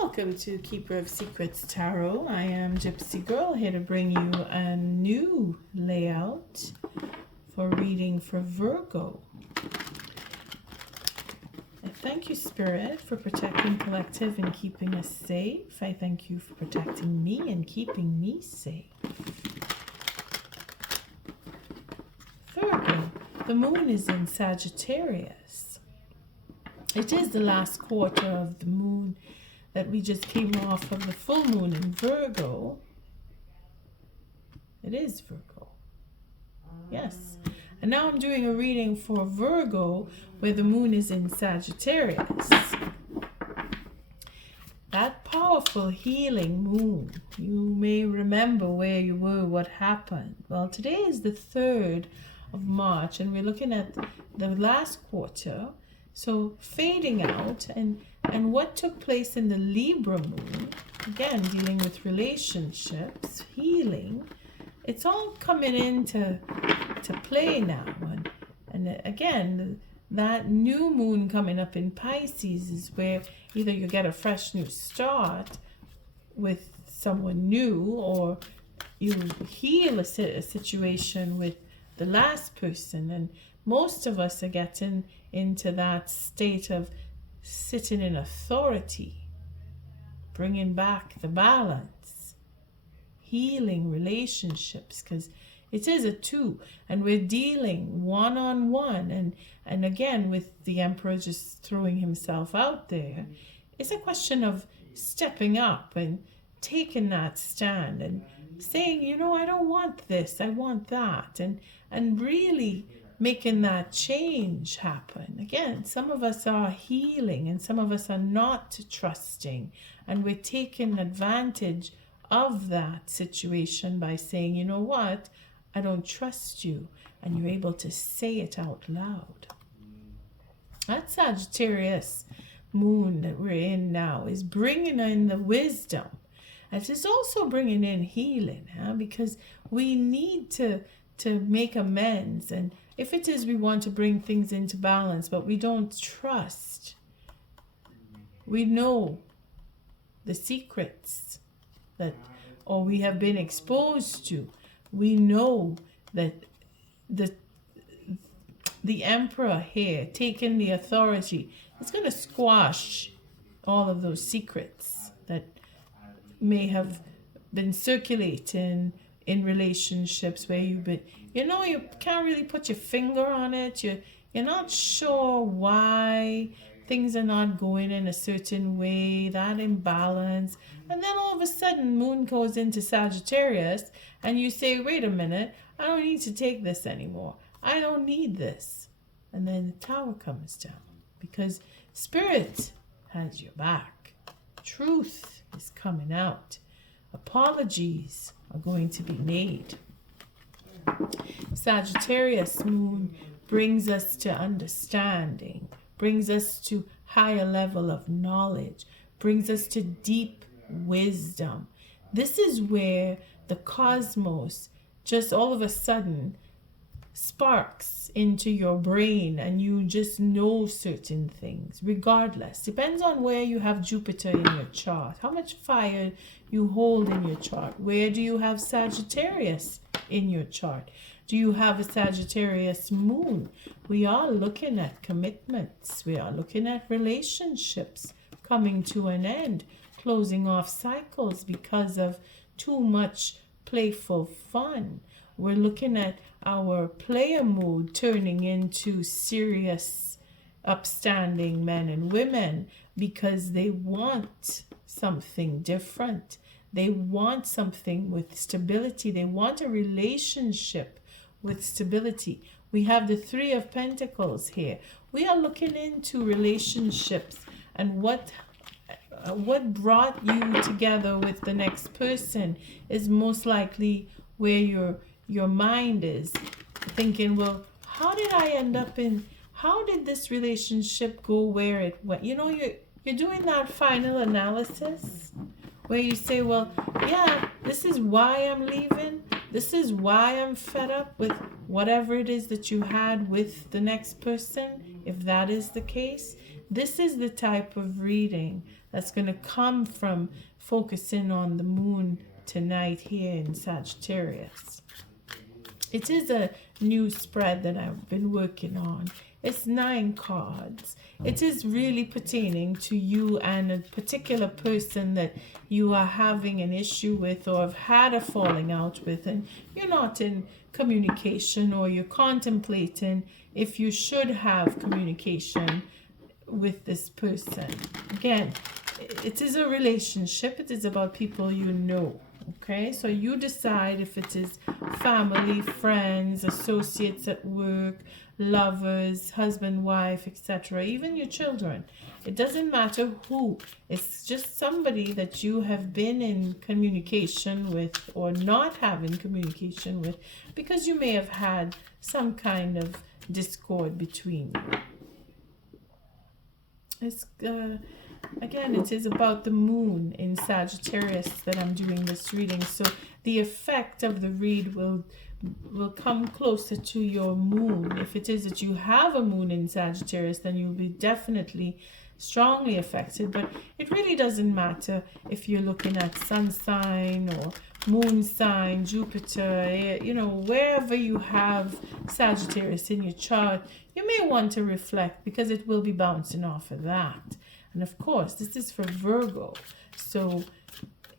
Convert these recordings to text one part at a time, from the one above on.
Welcome to Keeper of Secrets Tarot. I am Gypsy Girl, here to bring you a new layout for reading for Virgo. I thank you, Spirit, for protecting Collective and keeping us safe. I thank you for protecting me and keeping me safe. Virgo, the moon is in Sagittarius. It is the last quarter of the moon that we just came off of the full moon in Virgo. It is Virgo. Yes. And now I'm doing a reading for Virgo where the moon is in Sagittarius. That powerful healing moon. You may remember where you were, what happened. Well, today is the 3rd of March and we're looking at the last quarter. So fading out and what took place in the Libra moon, again dealing with relationships, healing, it's all coming into play now. And again, that new moon coming up in Pisces is where either you get a fresh new start with someone new, or you heal a situation with the last person. And most of us are getting into that state of sitting in authority, bringing back the balance, healing relationships, because it is a 2 and we're dealing one-on-one, and again with the Emperor just throwing himself out there, it's a question of stepping up and taking that stand and saying, you know, I don't want this, I want that, and really making that change happen. Again, some of us are healing and some of us are not trusting, and we're taking advantage of that situation by saying, you know what, I don't trust you, and you're able to say it out loud. That Sagittarius moon that we're in now is bringing in the wisdom. It is also bringing in healing, because we need to make amends. And if it is we want to bring things into balance, but we don't trust, we know the secrets that, or we have been exposed to, we know that the Emperor here taking the authority is going to squash all of those secrets that may have been circulating in relationships where you've been, you know, you can't really put your finger on it. You're not sure why things are not going in a certain way, that imbalance. And then all of a sudden, moon goes into Sagittarius and you say, wait a minute, I don't need to take this anymore. I don't need this. And then the Tower comes down because Spirit has your back. Truth is coming out. Apologies are going to be made. Sagittarius moon brings us to understanding, brings us to higher level of knowledge, brings us to deep wisdom. This is where the cosmos just all of a sudden sparks into your brain and you just know certain things regardless. Depends on where you have Jupiter in your chart, how much fire you hold in your chart. Where do you have Sagittarius in your chart? Do you have a Sagittarius moon? We are looking at commitments. We are looking at relationships coming to an end, closing off cycles because of too much playful fun. We're looking at our player mode turning into serious, upstanding men and women because they want something different. They want something with stability. They want a relationship with stability. We have the 3 of Pentacles here. We are looking into relationships and what brought you together with the next person is most likely where your mind is thinking, well, how did I end up in, how did this relationship go where it went? You know, you're doing that final analysis where you say, well, yeah, this is why I'm leaving. This is why I'm fed up with whatever it is that you had with the next person. If that is the case, this is the type of reading that's going to come from focusing on the moon tonight here in Sagittarius. It is a new spread that I've been working on. It's 9 cards. It is really pertaining to you and a particular person that you are having an issue with or have had a falling out with, and you're not in communication, or you're contemplating if you should have communication with this person. Again, it is a relationship. It is about people you know. Okay, so you decide if it is family, friends, associates at work, lovers, husband, wife, etc., even your children. It doesn't matter who. It's just somebody that you have been in communication with or not having communication with, because you may have had some kind of discord between you. It's again, it is about the moon in Sagittarius that I'm doing this reading. So the effect of the read will come closer to your moon. If it is that you have a moon in Sagittarius, then you'll be definitely strongly affected. But it really doesn't matter if you're looking at sun sign or moon sign, Jupiter, you know, wherever you have Sagittarius in your chart, you may want to reflect, because it will be bouncing off of that. And of course, this is for Virgo. So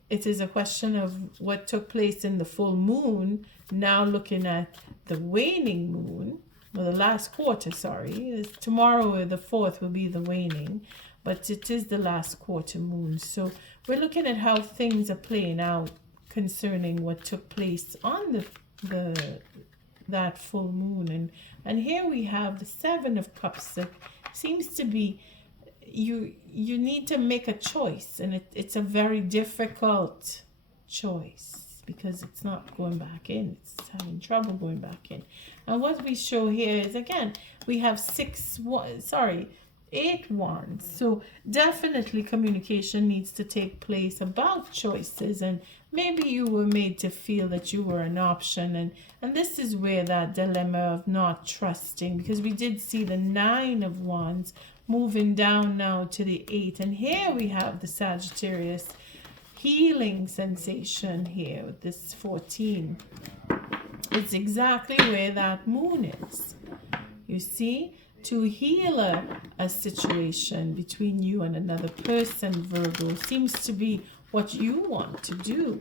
it is a question of what took place in the full moon. Now looking at the waning moon, well, the last quarter, sorry. Tomorrow, the 4th, will be the waning. But it is the last quarter moon. So we're looking at how things are playing out concerning what took place on that full moon. And here we have the 7 of Cups that seems to be, you need to make a choice, and it's a very difficult choice, because it's not going back in. It's having trouble going back in. And what we show here is, again, we have 8 wands. So definitely communication needs to take place about choices, and maybe you were made to feel that you were an option, and this is where that dilemma of not trusting, because we did see the 9 of wands moving down now to the 8, and here we have the Sagittarius healing sensation here with this 14. It's exactly where that moon is. You see, to heal a situation between you and another person, Virgo, seems to be what you want to do.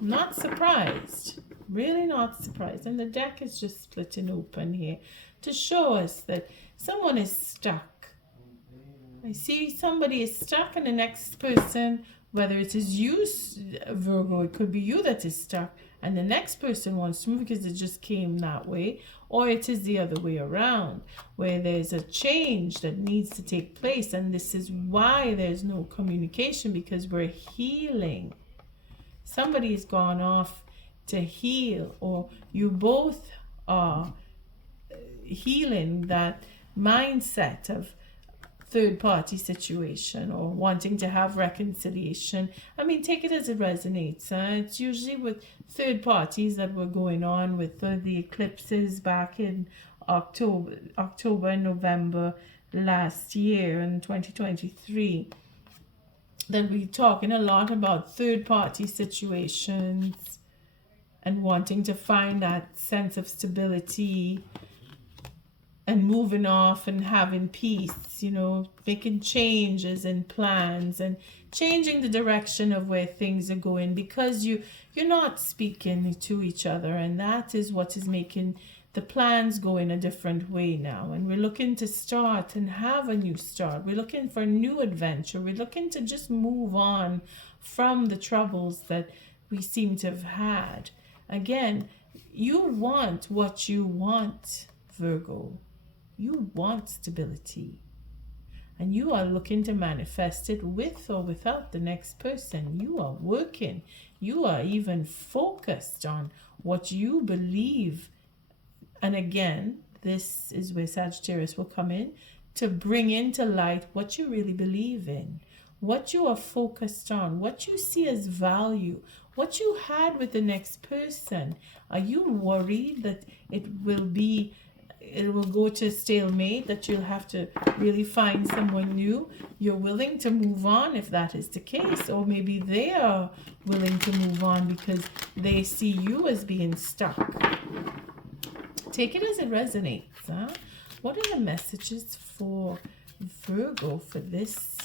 Not surprised, really not surprised. And the deck is just splitting open here to show us that someone is stuck. I see somebody is stuck, and the next person, whether it is you, Virgo, it could be you that is stuck, and the next person wants to move because it just came that way, or it is the other way around, where there's a change that needs to take place, and this is why there's no communication, because we're healing. Somebody's gone off to heal, or you both are healing that mindset of third-party situation or wanting to have reconciliation. I mean, take it as it resonates. It's usually with third parties that were going on with the eclipses back in October and November last year in 2023. That we're talking a lot about third-party situations and wanting to find that sense of stability and moving off and having peace, you know, making changes and plans and changing the direction of where things are going, because you're not speaking to each other, and that is what is making the plans go in a different way now. And we're looking to start and have a new start. We're looking for a new adventure. We're looking to just move on from the troubles that we seem to have had. Again, you want what you want, Virgo. You want stability, and you are looking to manifest it with or without the next person. You are working. You are even focused on what you believe. And again, this is where Sagittarius will come in to bring into light what you really believe in, what you are focused on, what you see as value, what you had with the next person. Are you worried that it will be it will go to stalemate, that you'll have to really find someone new. You're willing to move on if that is the case, or maybe they are willing to move on because they see you as being stuck. Take it as it resonates. Huh? What are the messages for Virgo for this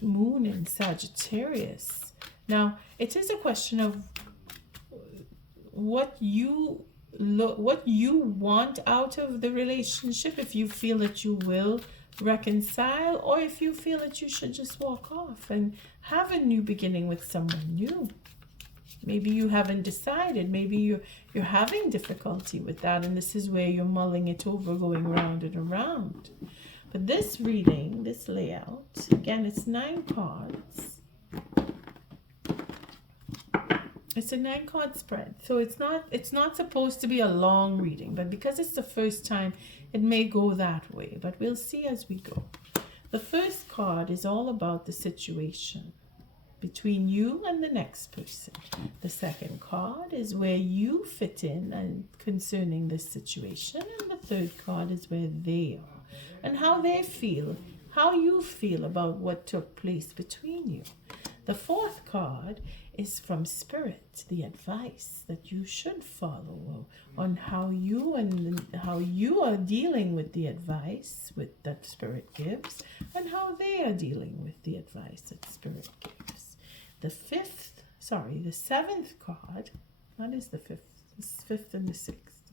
moon in Sagittarius? Now, it is a question of what you want out of the relationship, if you feel that you will reconcile, or if you feel that you should just walk off and have a new beginning with someone new. Maybe you haven't decided. Maybe you're having difficulty with that, and this is where you're mulling it over, going round and around. But this reading, this layout, again, it's 9 cards. It's a 9-card spread, so it's not supposed to be a long reading, but because it's the first time, it may go that way, but we'll see as we go. The first card is all about the situation between you and the next person. The second card is where you fit in and concerning this situation, and the third card is where they are and how they feel, how you feel about what took place between you. The fourth card is from Spirit, the advice that you should follow on how you are dealing with the advice that Spirit gives, and how they are dealing with the advice that Spirit gives. The seventh card, that is the fifth and the sixth.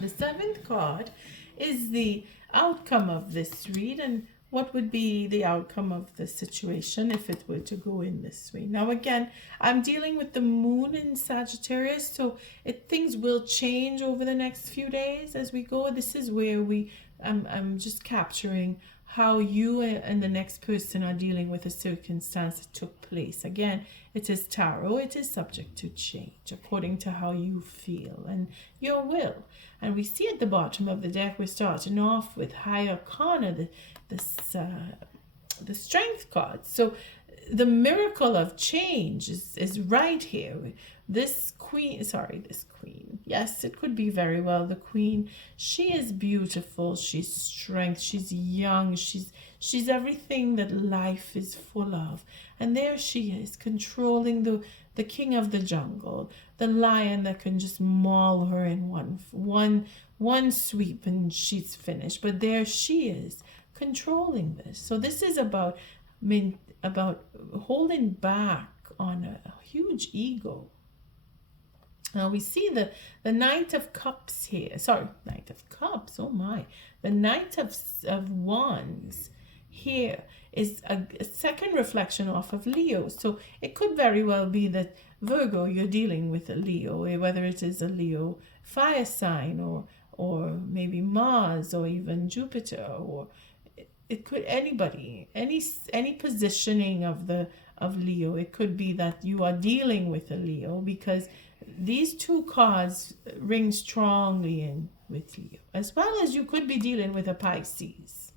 The seventh card is the outcome of this read, and what would be the outcome of the situation if it were to go in this way. Now again, I'm dealing with the moon in Sagittarius, so things will change over the next few days as we go. This is where I'm just capturing how you and the next person are dealing with a circumstance that took place. Again, it is tarot. It is subject to change according to how you feel and your will. And we see at the bottom of the deck, we're starting off with High Arcana, the Strength card. So the miracle of change is right here. This queen, yes, it could be very well the queen. She is beautiful, she's strength, she's young, she's everything that life is full of. And there she is, controlling the king of the jungle, the lion that can just maul her in one sweep and she's finished. But there she is, controlling this. So this is about holding back on a huge ego. Now we see the Knight of Cups here. Knight of Cups, oh my. The Knight of Wands here is a second reflection off of Leo. So it could very well be that Virgo, you're dealing with a Leo, whether it is a Leo fire sign or maybe Mars or even Jupiter, or it could anybody, any positioning of Leo. It could be that you are dealing with a Leo, because these two cards ring strongly in with Leo, as well as you could be dealing with a Pisces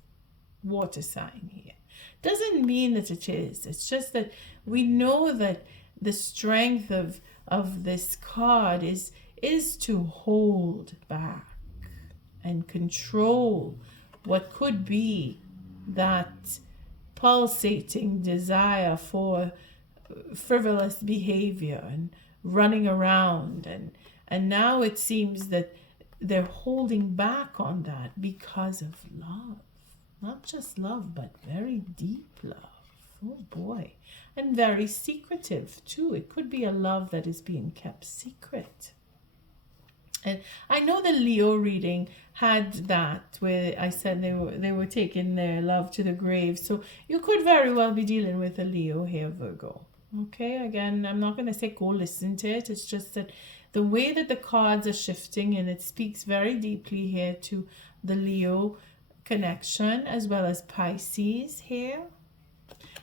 water sign here. Doesn't mean that it is. It's just that we know that the strength of this card is to hold back and control what could be that pulsating desire for frivolous behavior and running around, and now it seems that they're holding back on that because of love. Not just love, but very deep love. Oh boy. And very secretive too. It could be a love that is being kept secret. And I know the Leo reading had that, where I said they were taking their love to the grave. So you could very well be dealing with a Leo here, Virgo. Okay, again, I'm not going to say go listen to it. It's just that the way that the cards are shifting, and it speaks very deeply here to the Leo connection as well as Pisces here.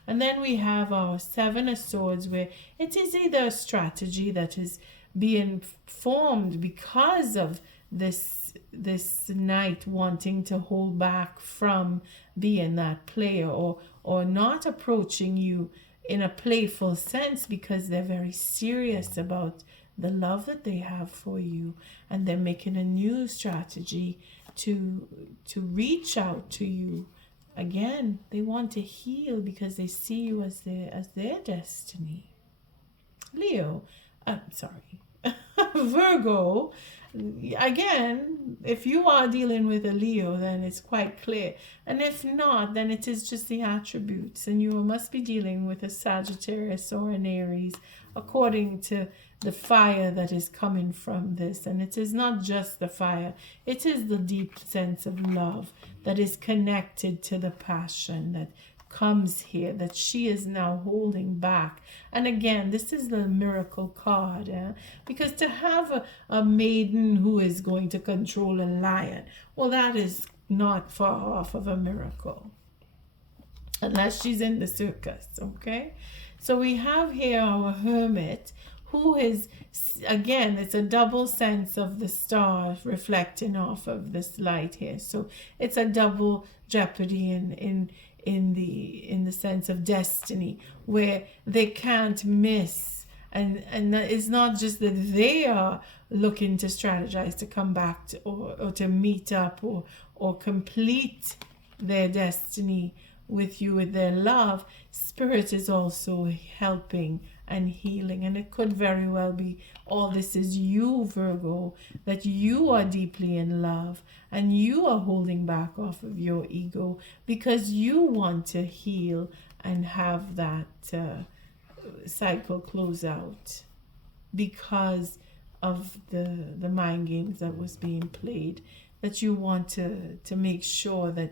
And then we have our Seven of Swords, where it is either a strategy that is being formed because of this knight wanting to hold back from being that player, or not approaching you in a playful sense because they're very serious about the love that they have for you, and they're making a new strategy to reach out to you. Again, they want to heal because they see you as their destiny. Leo, sorry, Virgo, again, if you are dealing with a Leo, then it's quite clear. And if not, then it is just the attributes. And you must be dealing with a Sagittarius or an Aries, according to the fire that is coming from this. And it is not just the fire, it is the deep sense of love that is connected to the passion that comes here, that she is now holding back. And again, this is the miracle card, because to have a maiden who is going to control a lion, well, that is not far off of a miracle, unless she's in the circus. Okay, so we have here our hermit, who is, again, it's a double sense of the stars reflecting off of this light here. So it's a double jeopardy in the sense of destiny, where they can't miss. And it's not just that they are looking to strategize to come back to, or to meet up or complete their destiny with you, with their love. Spirit is also helping and healing, and it could very well be all this is you, Virgo, that you are deeply in love and you are holding back off of your ego because you want to heal and have that cycle close out because of the mind games that was being played, that you want to make sure that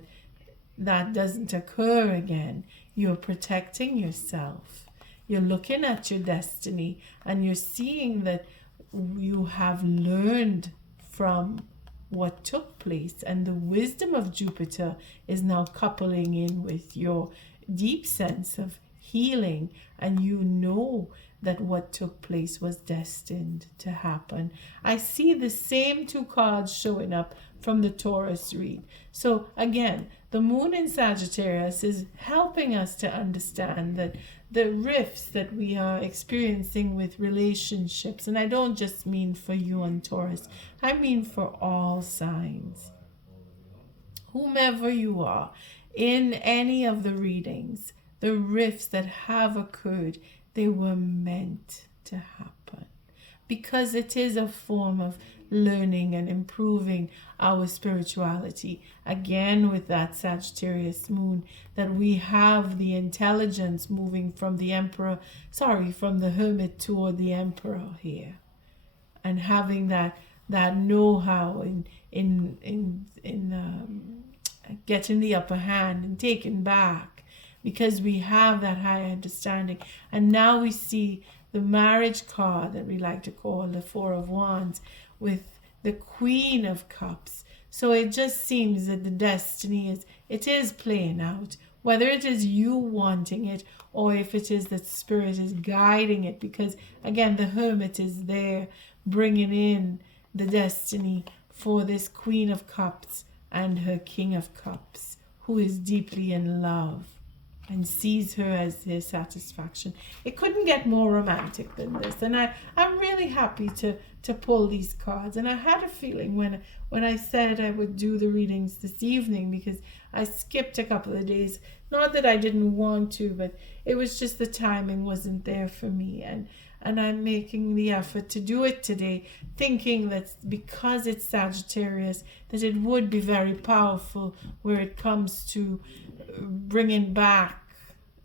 that doesn't occur again. You're protecting yourself. You're looking at your destiny and you're seeing that you have learned from what took place, and the wisdom of Jupiter is now coupling in with your deep sense of healing, and you know that what took place was destined to happen. I see the same two cards showing up from the Taurus read. So again, the moon in Sagittarius is helping us to understand that the rifts that we are experiencing with relationships, and I don't just mean for you and Taurus, I mean for all signs. Whomever you are, in any of the readings, the rifts that have occurred, they were meant to happen because it is a form of learning and improving our spirituality. Again, with that Sagittarius moon, that we have the intelligence moving from the from the hermit toward the emperor here, and having that know-how in getting the upper hand and taking back, because we have that high understanding. And now we see the marriage card that we like to call the Four of Wands with the Queen of Cups. So it just seems that the destiny is playing out, whether it is you wanting it or if it is that Spirit is guiding it, because again, the Hermit is there bringing in the destiny for this Queen of Cups and her King of Cups, who is deeply in love and sees her as their satisfaction. It couldn't get more romantic than this. And I'm really happy to pull these cards. And I had a feeling when I said I would do the readings this evening, because I skipped a couple of days. Not that I didn't want to, but it was just the timing wasn't there for me. And I'm making the effort to do it today, thinking that because it's Sagittarius, that it would be very powerful where it comes to bringing back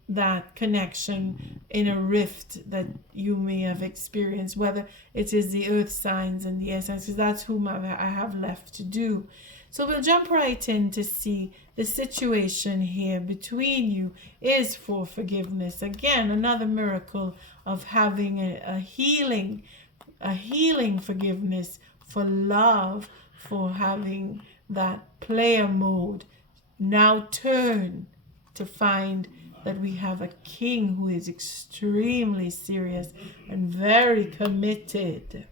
that connection in a rift that you may have experienced, whether it is the earth signs and the air signs, because that's whom I have left to do. So we'll jump right in to see the situation here between you is for forgiveness. Again, another miracle of having a healing forgiveness, for love, for having that player mode now turn to find that we have a king who is extremely serious and very committed.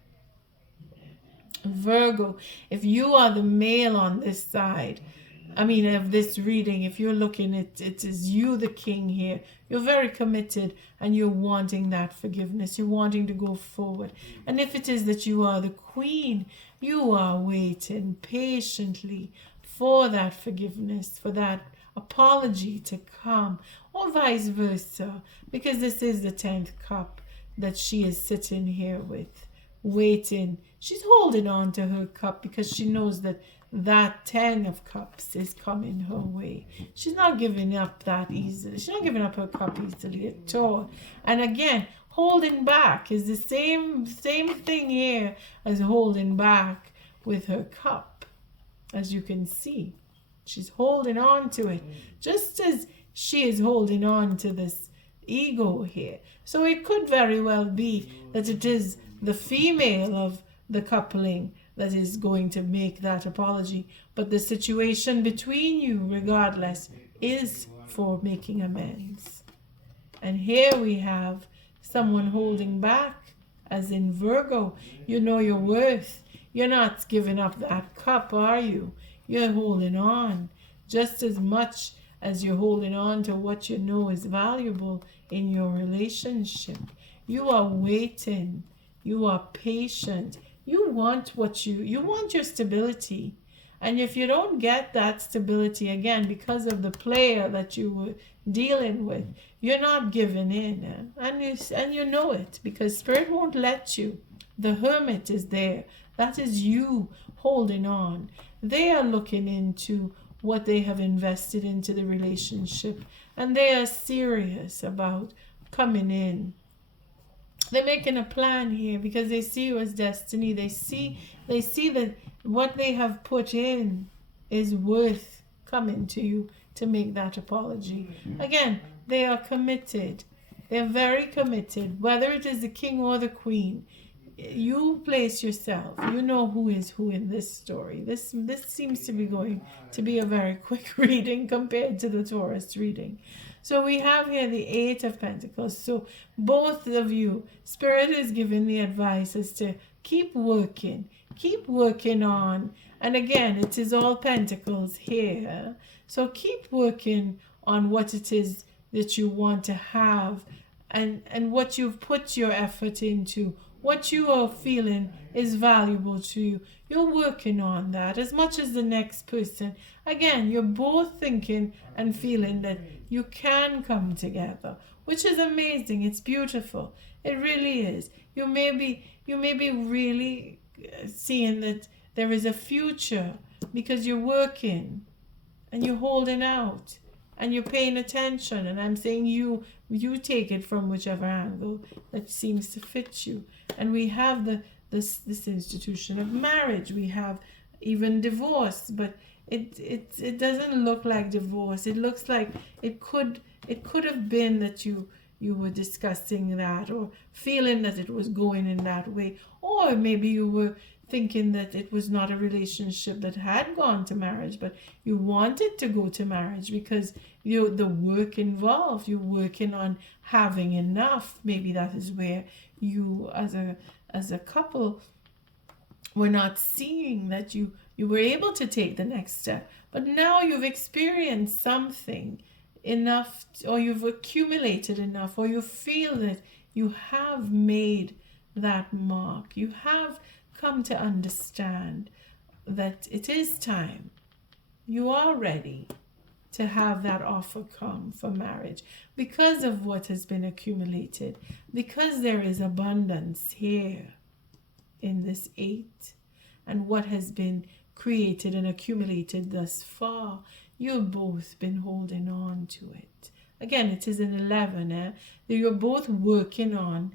Virgo, if you are the male on this side, of this reading, if you're looking at it is you, the king here, you're very committed and you're wanting that forgiveness. You're wanting to go forward. And if it is that you are the queen, you are waiting patiently for that forgiveness, for that apology to come, or vice versa, because this is the 10th cup that she is sitting here with, waiting. She's holding on to her cup because she knows that that 10 of cups is coming her way. She's not giving up that easily. She's not giving up her cup easily at all. And again, holding back is the same thing here as holding back with her cup. As you can see, she's holding on to it, just as she is holding on to this ego here. So it could very well be that it is the female of the coupling that is going to make that apology, but the situation between you, regardless, is for making amends. And here we have someone holding back, as in Virgo. You know your worth. You're not giving up that cup, are you? You're holding on just as much as you're holding on to what you know is valuable in your relationship. You are waiting. You are patient. You want you want your stability. And if you don't get that stability, again, because of the player that you were dealing with, you're not giving in. And you know it, because Spirit won't let you. The Hermit is there. That is you holding on. They are looking into what they have invested into the relationship, and they are serious about coming in. They're making a plan here because they see you as destiny. They see that what they have put in is worth coming to you to make that apology. Again, they are committed. They're very committed. Whether it is the king or the queen, you place yourself. You know who is who in this story. This seems to be going to be a very quick reading compared to the Taurus reading. So we have here the 8 of Pentacles. So both of you, Spirit is giving the advice as to keep working on. And again, it is all Pentacles here. So keep working on what it is that you want to have, and what you've put your effort into, what you are feeling is valuable to you. You're working on that as much as the next person. Again, you're both thinking and feeling that you can come together, which is amazing. It's beautiful. It really is. You may be really seeing that there is a future because you're working and you're holding out and you're paying attention. And I'm saying you take it from whichever angle that seems to fit you. And we have this institution of marriage. We have even divorce, but it doesn't look like divorce. It looks like it could have been that you were discussing that or feeling that it was going in that way, or maybe you were thinking that it was not a relationship that had gone to marriage, but you wanted to go to marriage because the work involved. You're working on having enough. Maybe that is where you as a couple were not seeing that you were able to take the next step. But now you've experienced something enough, or you've accumulated enough, or you feel that you have made that mark. You have come to understand that it is time. You are ready to have that offer come for marriage because of what has been accumulated, because there is abundance here in this 8 and what has been created and accumulated thus far. You've both been holding on to it. Again, it is an 11. You're both working on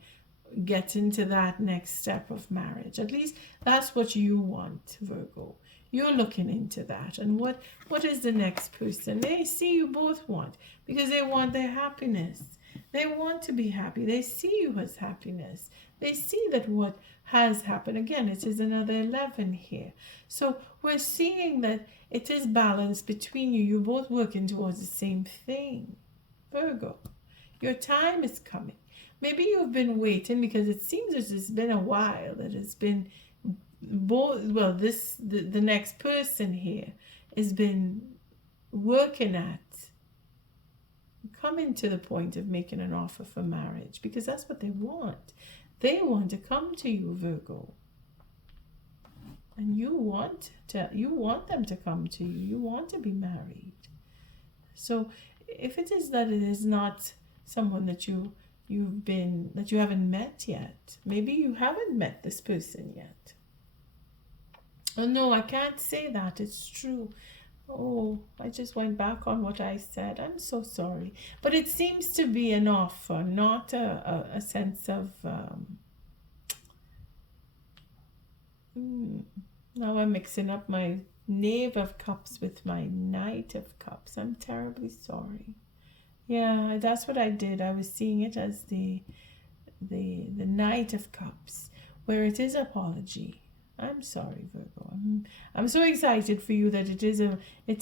getting to that next step of marriage. At least that's what you want, Virgo. You're looking into that. And what is the next person? They see you both want, because they want their happiness. They want to be happy. They see you as happiness. They see that what has happened. Again, it is another 11 here. So we're seeing that it is balanced between you. You're both working towards the same thing, Virgo. Your time is coming. Maybe you've been waiting because it seems as it's been a while that it's been both. Well, the next person here has been working at coming to the point of making an offer for marriage, because that's what they want. They want to come to you, Virgo. And you want them to come to you. You want to be married. So if it is that it is not someone that you haven't met yet, maybe you haven't met this person yet. Oh no, I can't say that. It's true. Oh, I just went back on what I said. I'm so sorry. But it seems to be an offer, not a sense of... Now I'm mixing up my Knave of Cups with my Knight of Cups. I'm terribly sorry. Yeah, that's what I did. I was seeing it as the Knight of Cups, where it is apology. I'm sorry, Virgo. I'm so excited for you that it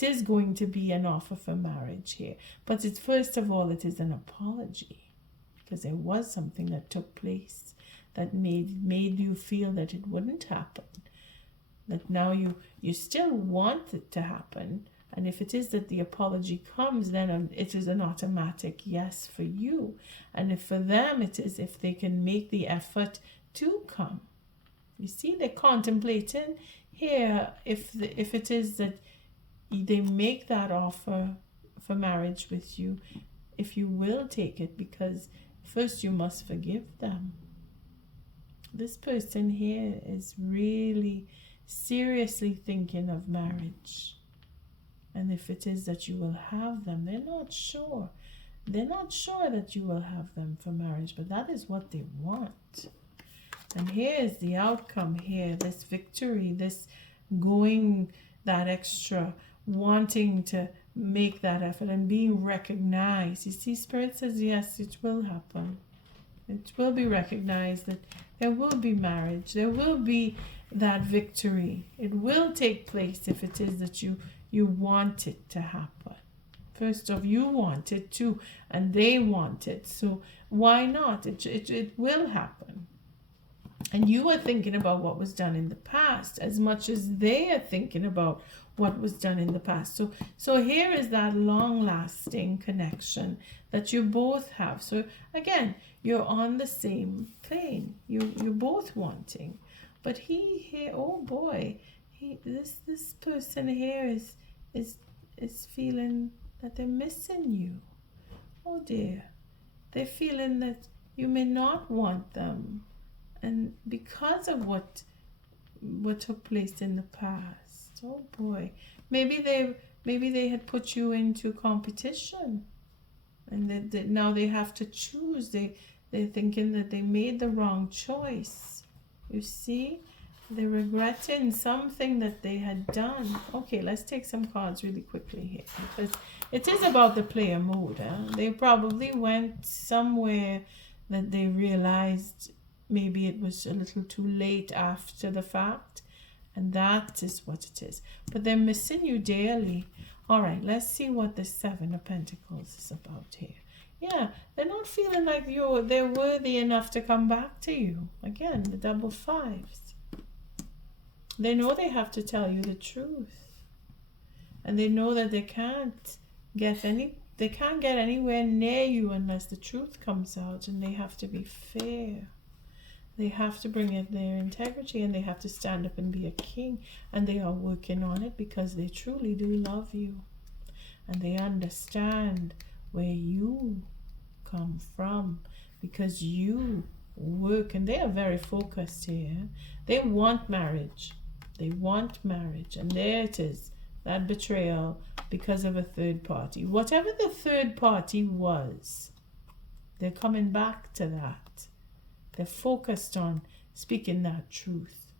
is going to be an offer for marriage here. But it's first of all, it is an apology, because there was something that took place that made you feel that it wouldn't happen. That now you still want it to happen. And if it is that the apology comes, then it is an automatic yes for you. And if for them it is if they can make the effort to come. You see, they're contemplating here if it is that they make that offer for marriage with you, if you will take it, because first you must forgive them. This person here is really seriously thinking of marriage. And if it is that you will have them, they're not sure. They're not sure that you will have them for marriage, but that is what they want. And here is the outcome here, this victory, this going that extra, wanting to make that effort and being recognized. You see, Spirit says, yes, it will happen. It will be recognized that there will be marriage. There will be that victory. It will take place if it is that you want it to happen. First off, you want it too, and they want it. So why not? It will happen. And you are thinking about what was done in the past as much as they are thinking about what was done in the past. So here is that long-lasting connection that you both have. So again, you're on the same plane. You're both wanting. But he here, oh boy, this person here is feeling that they're missing you. Oh dear. They're feeling that you may not want them. And because of what took place in the past, oh boy, maybe they had put you into competition, and now they have to choose. They're thinking that they made the wrong choice. You see, they're regretting something that they had done. Okay, let's take some cards really quickly here, because it is about the player mode. They probably went somewhere that they realized maybe it was a little too late after the fact, and that is what it is. But they're missing you dearly. All right, let's see what the Seven of Pentacles is about here. Yeah, they're not feeling like they're worthy enough to come back to you. Again, the double fives. They know they have to tell you the truth. And they know that they can't get anywhere near you unless the truth comes out, and they have to be fair. They have to bring in their integrity, and they have to stand up and be a king. And they are working on it because they truly do love you. And they understand where you come from, because you work, and they are very focused here. They want marriage. They want marriage. And there it is, that betrayal because of a third party. Whatever the third party was, they're coming back to that. They're focused on speaking that truth.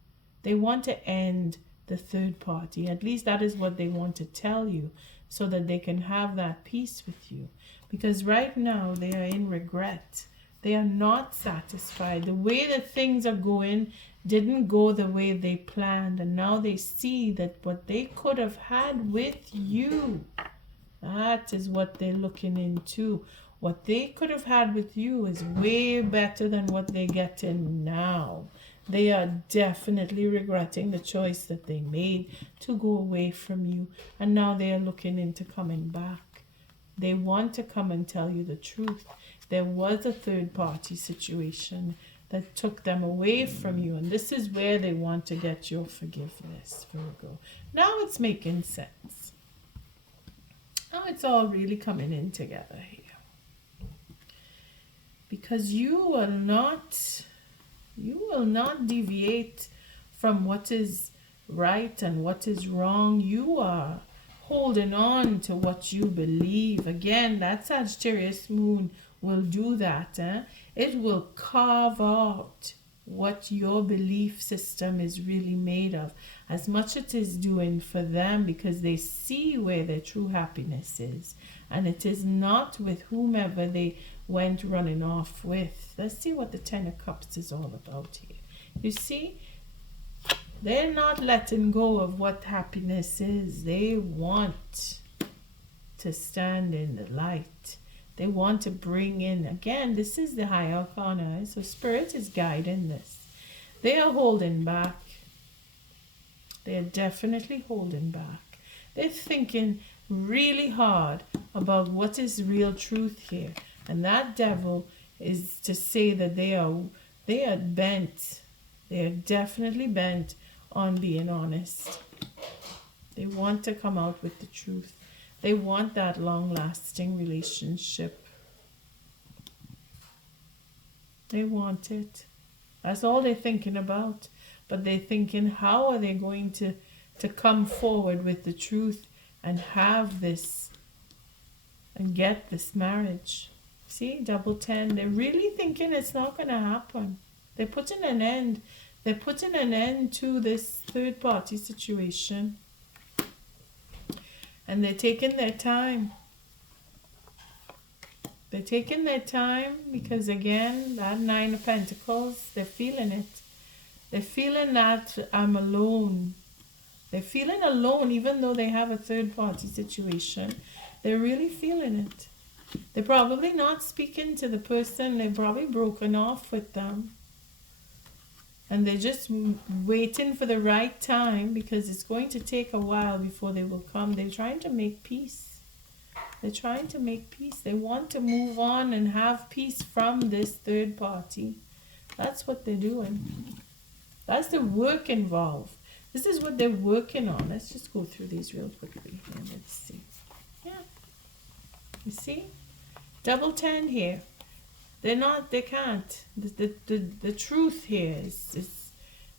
They want to end the third party. At least that is what they want to tell you, so that they can have that peace with you. Because right now they are in regret. They are not satisfied. The way that things are going didn't go the way they planned. And now they see that what they could have had with you, that is what they're looking into. What they could have had with you is way better than what they get in now. They are definitely regretting the choice that they made to go away from you. And now they are looking into coming back. They want to come and tell you the truth. There was a third party situation that took them away from you. And this is where they want to get your forgiveness, Virgo. Now it's making sense. Now it's all really coming in together here. Because you will not deviate from what is right and what is wrong. You are holding on to what you believe. Again, that Sagittarius moon will do that. It will carve out what your belief system is really made of, as much as it is doing for them, because they see where their true happiness is, and it is not with whomever they went running off with. Let's see what the Ten of Cups is all about here. You see, they're not letting go of what happiness is. They want to stand in the light. They want to bring in, again, this is the high arcana, so Spirit is guiding this. They are holding back. They are definitely holding back. They're thinking really hard about what is real truth here. And that devil is to say that they are bent. They are definitely bent on being honest. They want to come out with the truth. They want that long-lasting relationship. They want it. That's all they're thinking about. But they're thinking, how are they going to come forward with the truth and have this and get this marriage? See, double 10. They're really thinking it's not going to happen. They're putting an end. They're putting an end to this third party situation. And they're taking their time. They're taking their time because, again, that Nine of Pentacles, they're feeling it. They're feeling that I'm alone. They're feeling alone even though they have a third party situation. They're really feeling it. They're probably not speaking to the person. They've probably broken off with them. And they're just waiting for the right time because it's going to take a while before they will come. They're trying to make peace. They're trying to make peace. They want to move on and have peace from this third party. That's what they're doing. That's the work involved. This is what they're working on. Let's just go through these real quickly. Let's see. Yeah. You see? Double 10 here. They can't. The truth here is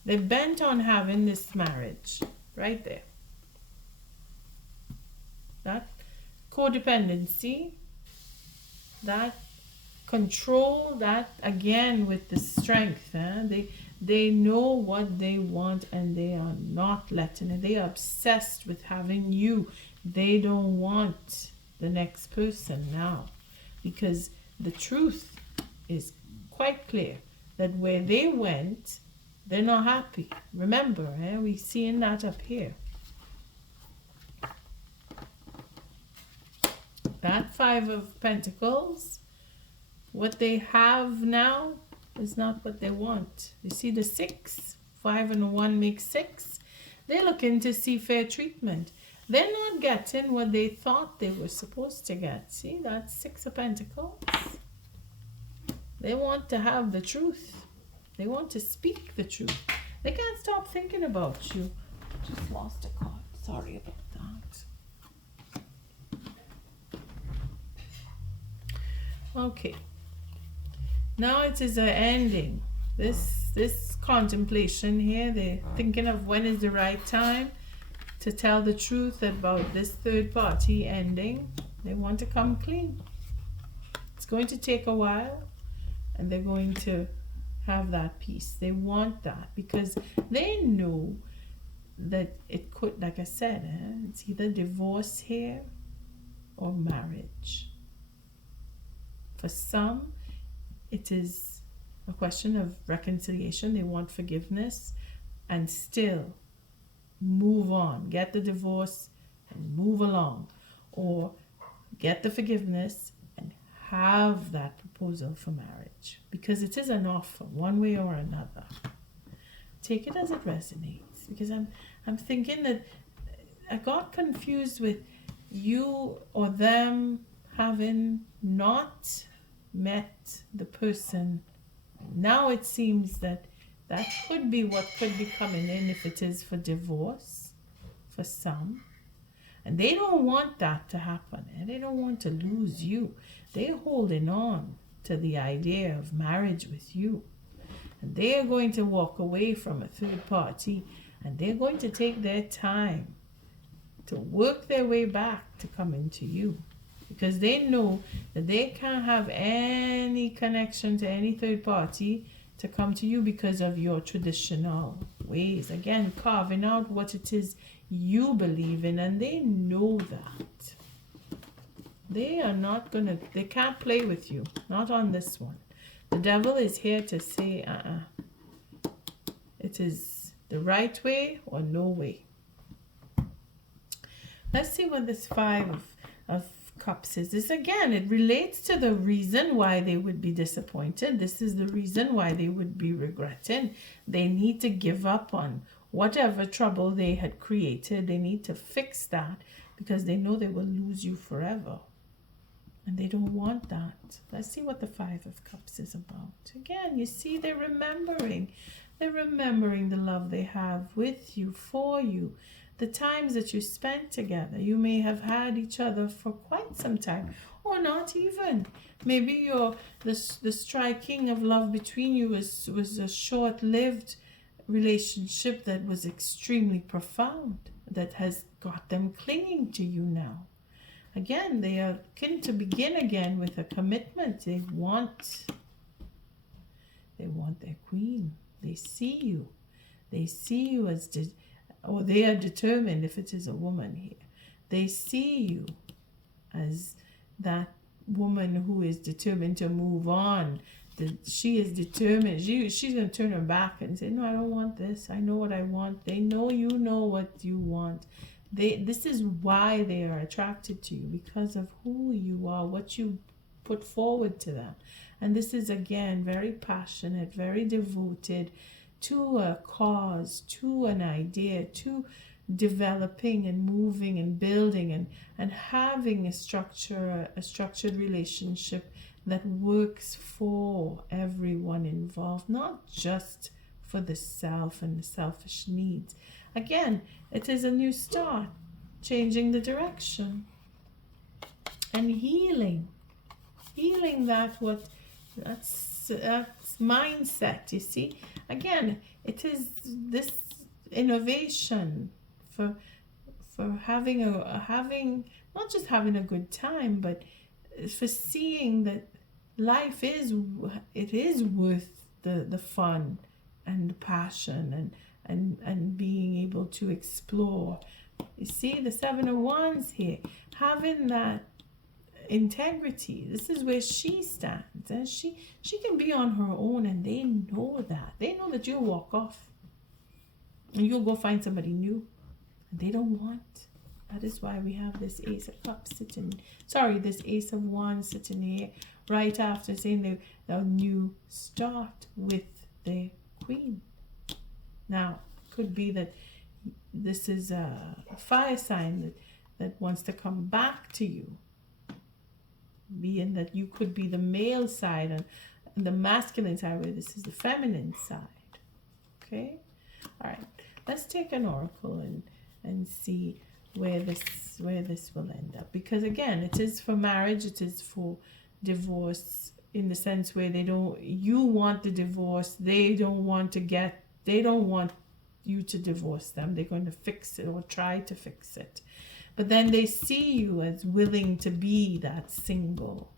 they're bent on having this marriage. Right there. That codependency, that control, that again with the strength. They know what they want and they are not letting it. They are obsessed with having you. They don't want the next person now, because the truth is quite clear that where they went, they're not happy. Remember, we're seeing that up here. That Five of Pentacles, what they have now is not what they want. You see the 6, 5 and 1 makes 6. They're looking to see fair treatment. They're not getting what they thought they were supposed to get. See, that's 6 of Pentacles. They want to have the truth. They want to speak the truth. They can't stop thinking about you. Just lost a card. Sorry about that. Okay. Now it is an ending. This contemplation here, they're thinking of when is the right time to tell the truth about this third party ending. They want to come clean. It's going to take a while, and they're going to have that peace. They want that because they know that it could, like I said, it's either divorce here or marriage. For some, it is a question of reconciliation. They want forgiveness and still move on. Get the divorce and move along. Or get the forgiveness and have that proposal for marriage. Because it is an offer, one way or another. take it as it resonates, because I'm thinking that I got confused with you or them having not met the person. Now it seems that that could be what could be coming in if it is for divorce for some. And they don't want that to happen, and they don't want to lose you. They're holding on to the idea of marriage with you. And they are going to walk away from a third party, and they're going to take their time to work their way back to coming to you, because they know that they can't have any connection to any third party to come to you because of your traditional ways. Again, carving out what it is you believe in, and they know that. They are not gonna, they can't play with you, not on this one. The devil is here to say, it is the right way or no way. Let's see what this Five of Cups is. This again, it relates to the reason why they would be disappointed. This is the reason why they would be regretting. They need to give up on whatever trouble they had created. They need to fix that because they know they will lose you forever. And they don't want that. Let's see what the Five of Cups is about. Again, you see, they're remembering. They're remembering the love they have with you, for you. The times that you spent together. You may have had each other for quite some time, or not even. Maybe the striking of love between you was a short-lived relationship that was extremely profound, that has got them clinging to you now. Again, they are looking to begin again with a commitment. They want their queen. They see you. They see you as or they are determined, if it is a woman here, they see you as that woman who is determined to move on. She is determined. She's going to turn her back and say, no, I don't want this. I know what I want. They know you know what you want. This is why they are attracted to you, because of who you are, what you put forward to them. And this is, again, very passionate, very devoted to a cause, to an idea, to developing and moving and building and having a structured relationship that works for everyone involved, not just for the self and the selfish needs. Again, it is a new start, changing the direction and healing that's mindset. You see, again, it is this innovation for having not just having a good time, but for seeing that life is worth the fun and the passion and being able to explore. You see, the Seven of Wands here, having that integrity. This is where she stands, and she can be on her own, and they know that you'll walk off and you'll go find somebody new, and they don't want. That is why we have this Ace of Cups this Ace of Wands sitting here right after saying the new start with the Queen. Now, could be that this is a fire sign that wants to come back to you, being that you could be the male side and the masculine side, where this is the feminine side. Okay? All right. Let's take an oracle and see where this will end up. Because again, it is for marriage, it is for divorce, in the sense where you want the divorce, they don't want you to divorce them. They're going to fix it or try to fix it. But then they see you as willing to be that single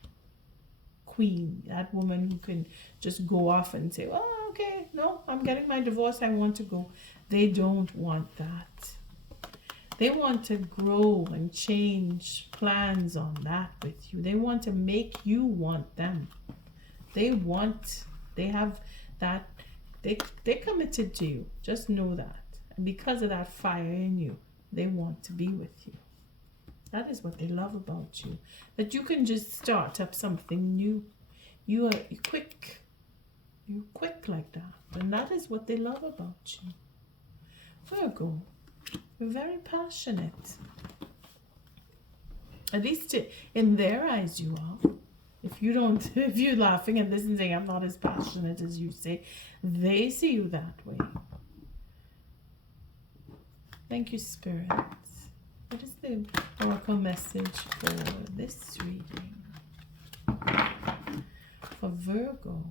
queen, that woman who can just go off and say, oh, okay, no, I'm getting my divorce, I want to go. They don't want that. They want to grow and change plans on that with you. They want to make you want them. They're committed to you. Just know that. And because of that fire in you, they want to be with you. That is what they love about you. That you can just start up something new. You are quick. You're quick like that. And that is what they love about you. Virgo, you're very passionate. At least in their eyes you are. If you don't, if you're laughing at this and saying, I'm not as passionate as you say, they see you that way. Thank you, Spirit. What is the oracle message for this reading? For Virgo.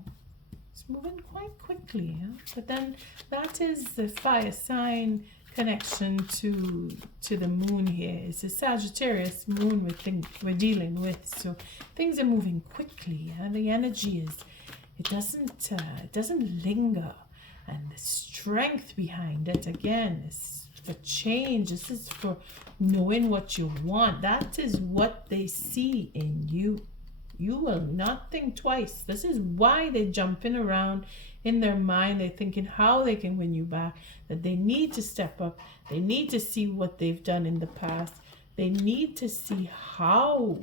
It's moving quite quickly, huh? But then that is the fire sign connection to the moon here. It's a Sagittarius moon we're dealing with, so things are moving quickly, and the energy is it doesn't linger, and the strength behind it again is for change. This is for knowing what you want. That is what they see in you. You will not think twice. This is why they're jumping around in their mind. They're thinking how they can win you back, that they need to step up. They need to see what they've done in the past. They need to see how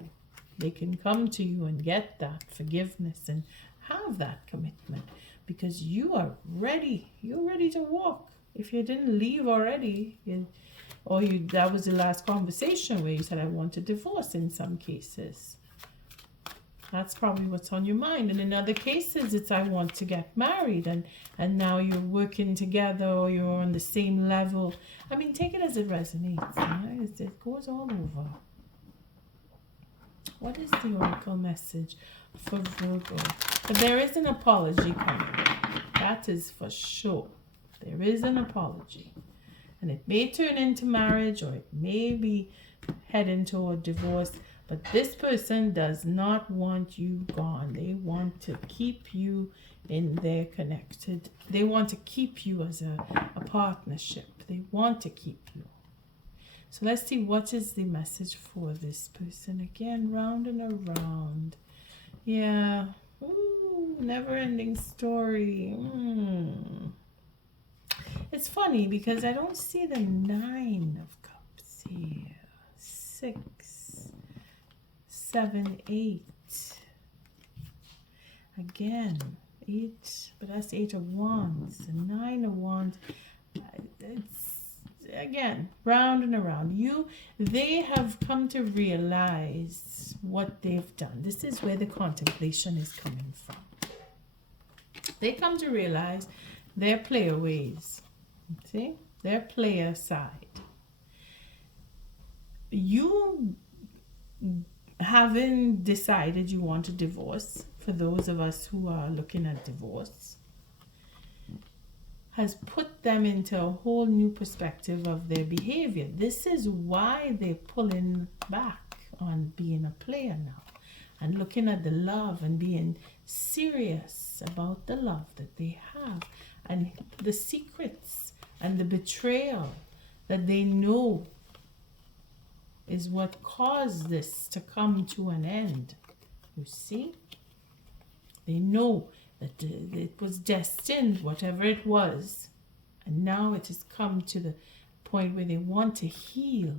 they can come to you and get that forgiveness and have that commitment, because you are ready. You're ready to walk. If you didn't leave already, that was the last conversation where you said, I want a divorce in some cases. That's probably what's on your mind. And in other cases, it's I want to get married, and now you're working together, or you're on the same level. I mean, take it as it resonates. Right? It goes all over. What is the oracle message for Virgo? But there is an apology coming. That is for sure. There is an apology. And it may turn into marriage, or it may be heading toward divorce. But this person does not want you gone. They want to keep you in their connected. They want to keep you as a partnership. They want to keep you. So let's see, what is the message for this person? Again, round and around. Yeah. Ooh, never-ending story. It's funny because I don't see the 9 of Cups here. 6. 7, 8. Again, 8, but that's 8 of Wands and 9 of Wands. It's again round and around. They have come to realize what they've done. This is where the contemplation is coming from. They come to realize their player ways. See, their player side. You having decided you want a divorce, for those of us who are looking at divorce, has put them into a whole new perspective of their behavior. This is why they're pulling back on being a player now and looking at the love and being serious about the love that they have, and the secrets and the betrayal that they know is what caused this to come to an end. You see? They know that it was destined, whatever it was. And now it has come to the point where they want to heal.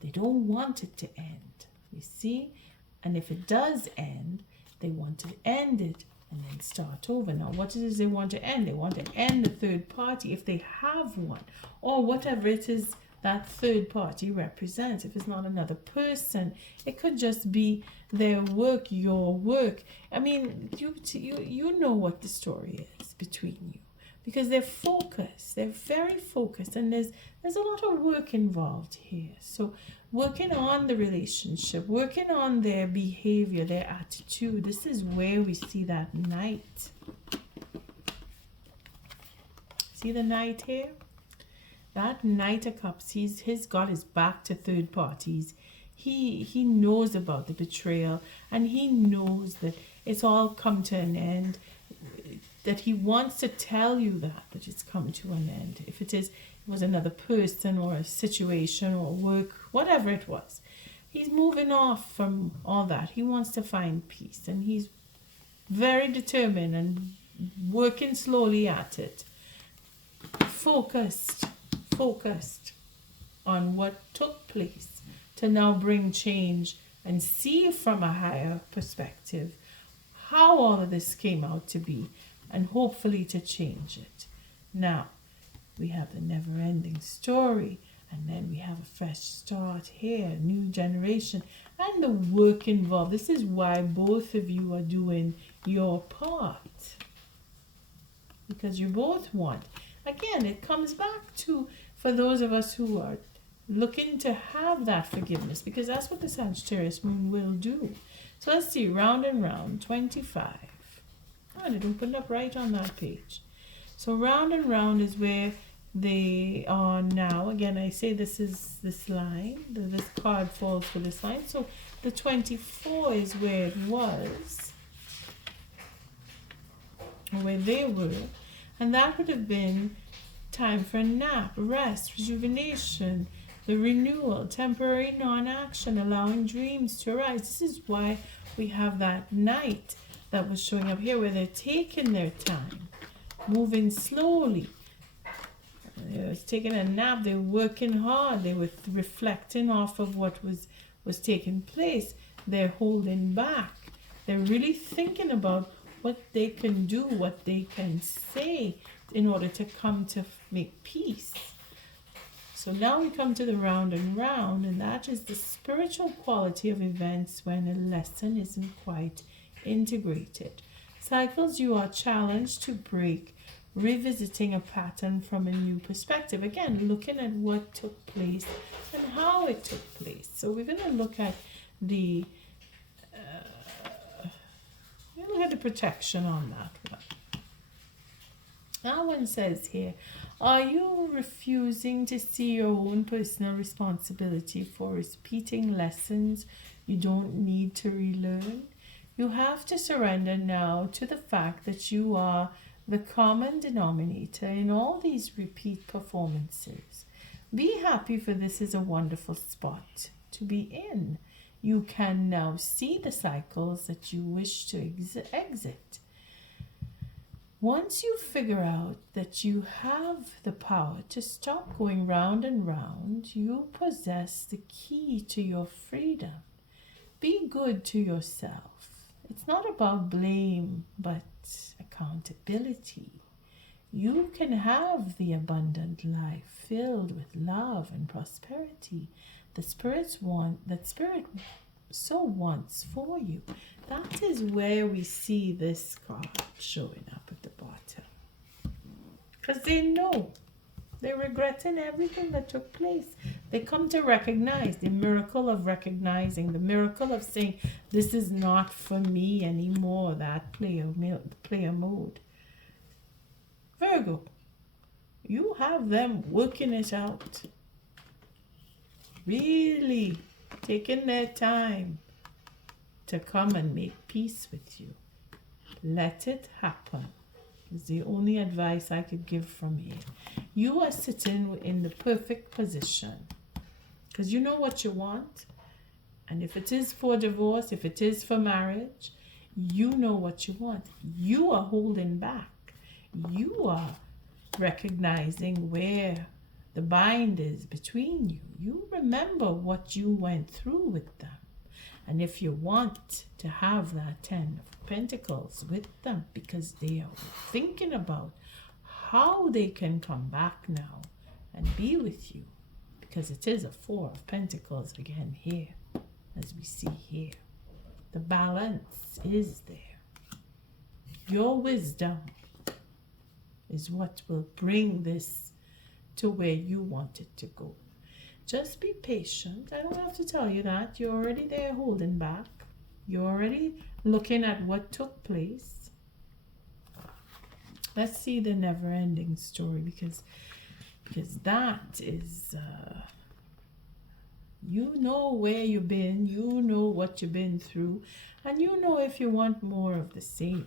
They don't want it to end. You see? And if it does end, they want to end it and then start over. Now, what it is they want to end? They want to end the third party, if they have one, or whatever it is that third party represents. If it's not another person, it could just be their work, your work. I mean, you know what the story is between you, because they're focused. They're very focused, and there's a lot of work involved here. So working on the relationship, working on their behavior, their attitude. This is where we see that Knight. See the Knight here? That Knight of Cups, he's got his back to third parties. He knows about the betrayal, and he knows that it's all come to an end, that he wants to tell you that it's come to an end. If it was another person or a situation or work, whatever it was, he's moving off from all that. He wants to find peace, and he's very determined and working slowly at it. Focused on what took place to now bring change and see from a higher perspective how all of this came out to be. and hopefully to change it. Now, we have the never-ending story, and then we have a fresh start here, new generation, and the work involved. This is why both of you are doing your part, because you both want. Again, it comes back to, for those of us who are looking to have that forgiveness, because that's what the Sagittarius moon will do. So let's see, round and round, 25. Oh, it opened up right on that page. So round and round is where they are now. Again, I say this is this line. This card falls for this line. So the 24 is where it was, or where they were. And that would have been time for a nap, rest, rejuvenation, the renewal, temporary non-action, allowing dreams to arise. This is why we have that Knight that was showing up here, where they're taking their time, moving slowly. They were taking a nap, they were working hard, they were reflecting off of what was taking place. They're holding back. They're really thinking about what they can do, what they can say in order to come to make peace. So now we come to the round and round, and that is the spiritual quality of events when a lesson isn't quite integrated. Cycles you are challenged to break, revisiting a pattern from a new perspective. Again, looking at what took place and how it took place. So we're going to look at the protection on that one. That one says here, are you refusing to see your own personal responsibility for repeating lessons you don't need to relearn? You have to surrender now to the fact that you are the common denominator in all these repeat performances. Be happy, for this is a wonderful spot to be in. You can now see the cycles that you wish to exit. Once you figure out that you have the power to stop going round and round, you possess the key to your freedom. Be good to yourself. It's not about blame, but accountability. You can have the abundant life filled with love and prosperity that Spirit so wants for you. That is where we see this card showing up at the bottom. Because they know. They're regretting everything that took place. They come to recognize the miracle of recognizing, the miracle of saying, this is not for me anymore, that player mode. Virgo, you have them working it out. Really taking their time to come and make peace with you. Let it happen is the only advice I could give from here. You are sitting in the perfect position because you know what you want. And if it is for divorce, if it is for marriage, you know what you want. You are holding back. You are recognizing where the bind is between you. You remember what you went through with them. And if you want to have that 10 of Pentacles with them, because they are thinking about how they can come back now and be with you, because it is a 4 of Pentacles again here, as we see here. The balance is there. Your wisdom is what will bring this to where you want it to go. Just be patient. I don't have to tell you that. You're already there holding back. You're already looking at what took place. Let's see the never-ending story, because that is, you know where you've been, you know what you've been through, and you know if you want more of the same.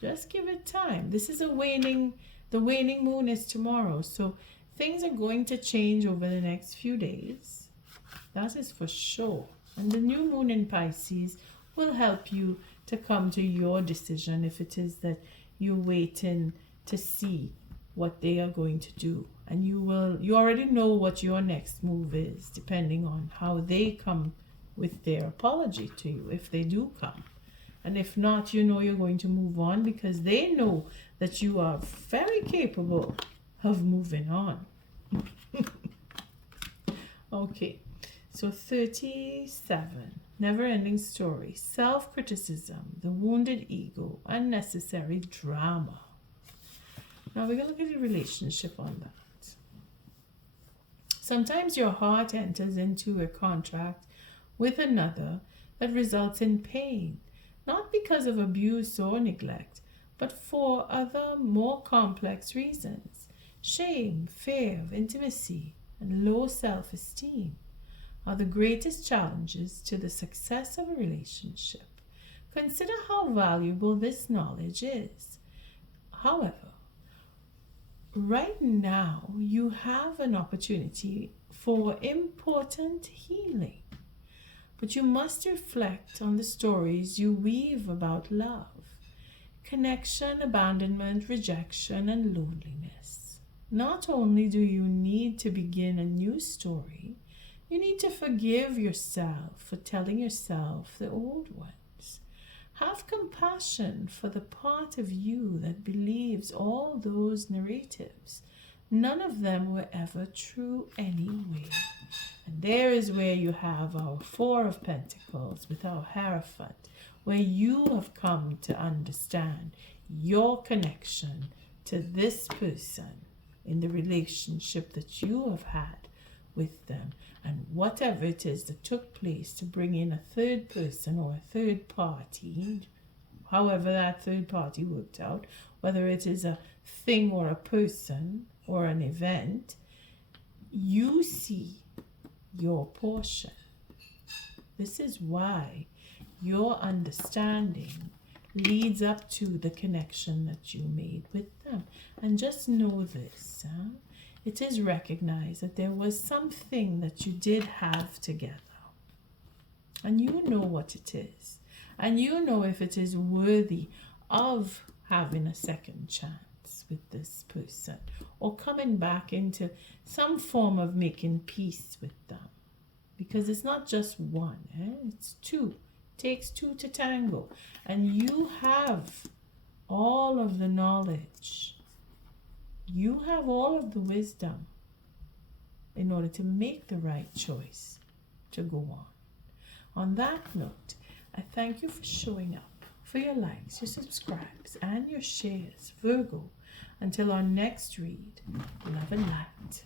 Just give it time. This is the waning moon is tomorrow, so things are going to change over the next few days. That is for sure. And the new moon in Pisces will help you to come to your decision if it is that you're waiting to see what they are going to do. And you already know what your next move is, depending on how they come with their apology to you, if they do come. And if not, you know you're going to move on because they know that you are very capable of moving on. Okay, so 37. Never-ending story. Self-criticism, the wounded ego, unnecessary drama. Now we're going to look at the relationship on that. Sometimes your heart enters into a contract with another that results in pain, not because of abuse or neglect, but for other more complex reasons. Shame, fear of intimacy, and low self-esteem are the greatest challenges to the success of a relationship. Consider how valuable this knowledge is. However, right now you have an opportunity for important healing, but you must reflect on the stories you weave about love, connection, abandonment, rejection, and loneliness. Not only do you need to begin a new story, you need to forgive yourself for telling yourself the old ones. Have compassion for the part of you that believes all those narratives. None of them were ever true anyway. And there is where you have our Four of Pentacles with our Hierophant, where you have come to understand your connection to this person in the relationship that you have had with them, and whatever it is that took place to bring in a third person or a third party, however that third party worked out, whether it is a thing or a person or an event, you see your portion. This is why your understanding leads up to the connection that you made with them. And just know this, it is recognized that there was something that you did have together. And you know what it is. And you know if it is worthy of having a second chance with this person, or coming back into some form of making peace with them. Because it's not just one, it's two. It takes two to tango. And you have all of the knowledge. You have all of the wisdom in order to make the right choice to go on. On that note, I thank you for showing up, for your likes, your subscribes, and your shares, Virgo. Until our next read, love and light.